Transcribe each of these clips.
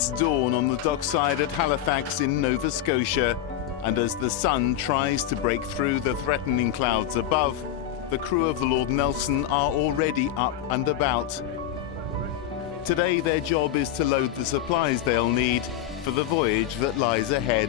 It's dawn on the dockside at Halifax in Nova Scotia, and as the sun tries to break through the threatening clouds above, the crew of the Lord Nelson are already up and about. Today their job is to load the supplies they'll need for the voyage that lies ahead.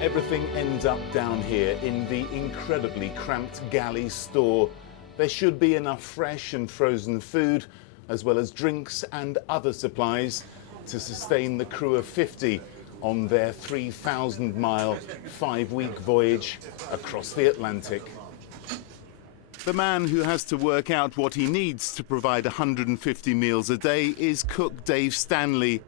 Everything ends up down here in the incredibly cramped galley store. There should be enough fresh and frozen food, as well as drinks and other supplies, to sustain the crew of 50 on their 3,000-mile, 5-week voyage across the Atlantic. The man who has to work out what he needs to provide 150 meals a day is cook Dave Stanley.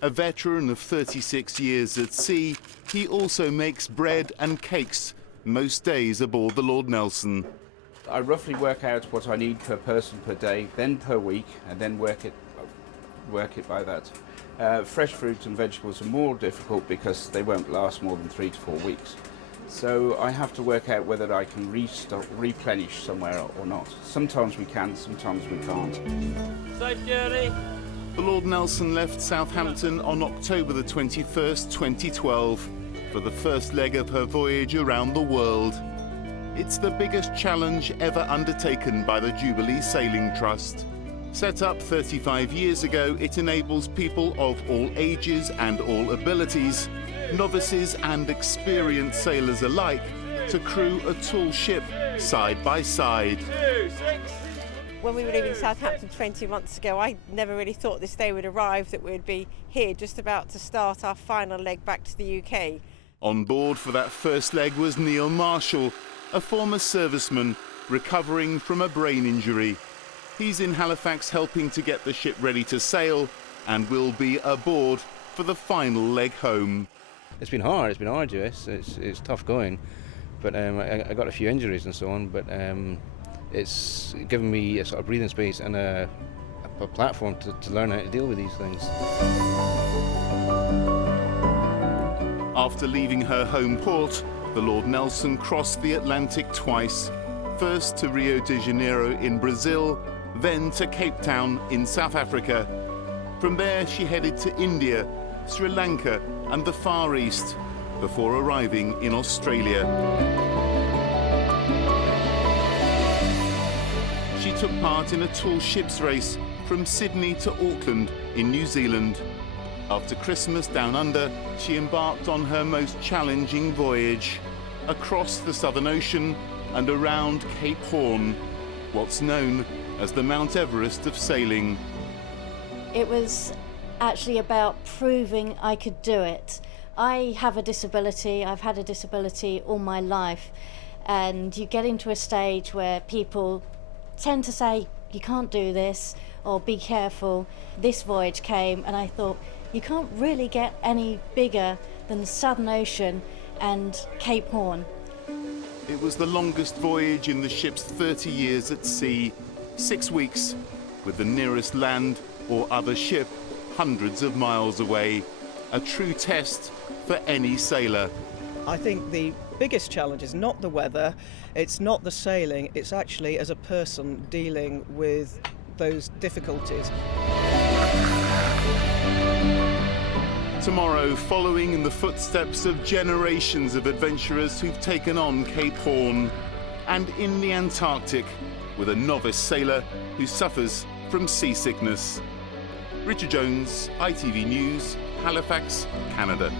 A veteran of 36 years at sea, he also makes bread and cakes most days aboard the Lord Nelson. I roughly work out what I need per person per day, then per week, and then work it by that. Fresh fruits and vegetables are more difficult because they won't last more than 3 to 4 weeks. So I have to work out whether I can replenish somewhere or not. Sometimes we can, sometimes we can't. Safe journey. The Lord Nelson left Southampton on October the 21st, 2012, for the first leg of her voyage around the world. It's the biggest challenge ever undertaken by the Jubilee Sailing Trust. Set up 35 years ago, it enables people of all ages and all abilities, novices and experienced sailors alike, to crew a tall ship side by side. When we were leaving Southampton 20 months ago, I never really thought this day would arrive, that we'd be here just about to start our final leg back to the UK. On board for that first leg was Neil Marshall, a former serviceman recovering from a brain injury. He's in Halifax helping to get the ship ready to sail and will be aboard for the final leg home. It's been hard, it's been arduous, it's tough going, but I got a few injuries and so on, but it's given me a sort of breathing space and a platform to learn how to deal with these things. After leaving her home port, the Lord Nelson crossed the Atlantic twice, first to Rio de Janeiro in Brazil, then to Cape Town in South Africa. From there she headed to India, Sri Lanka and the Far East, before arriving in Australia. She took part in a tall ships race from Sydney to Auckland in New Zealand. After Christmas down under, she embarked on her most challenging voyage, across the Southern Ocean and around Cape Horn, what's known as the Mount Everest of sailing. It was actually about proving I could do it. I have a disability, I've had a disability all my life, and you get into a stage where people tend to say, you can't do this, or be careful. This voyage came and I thought, you can't really get any bigger than the Southern Ocean and Cape Horn. It was the longest voyage in the ship's 30 years at sea, 6 weeks, with the nearest land or other ship hundreds of miles away. A true test for any sailor. I think the biggest challenge is not the weather, it's not the sailing, it's actually as a person dealing with those difficulties. Tomorrow, following in the footsteps of generations of adventurers who've taken on Cape Horn, and in the Antarctic with a novice sailor who suffers from seasickness. Richard Jones, ITV News, Halifax, Canada.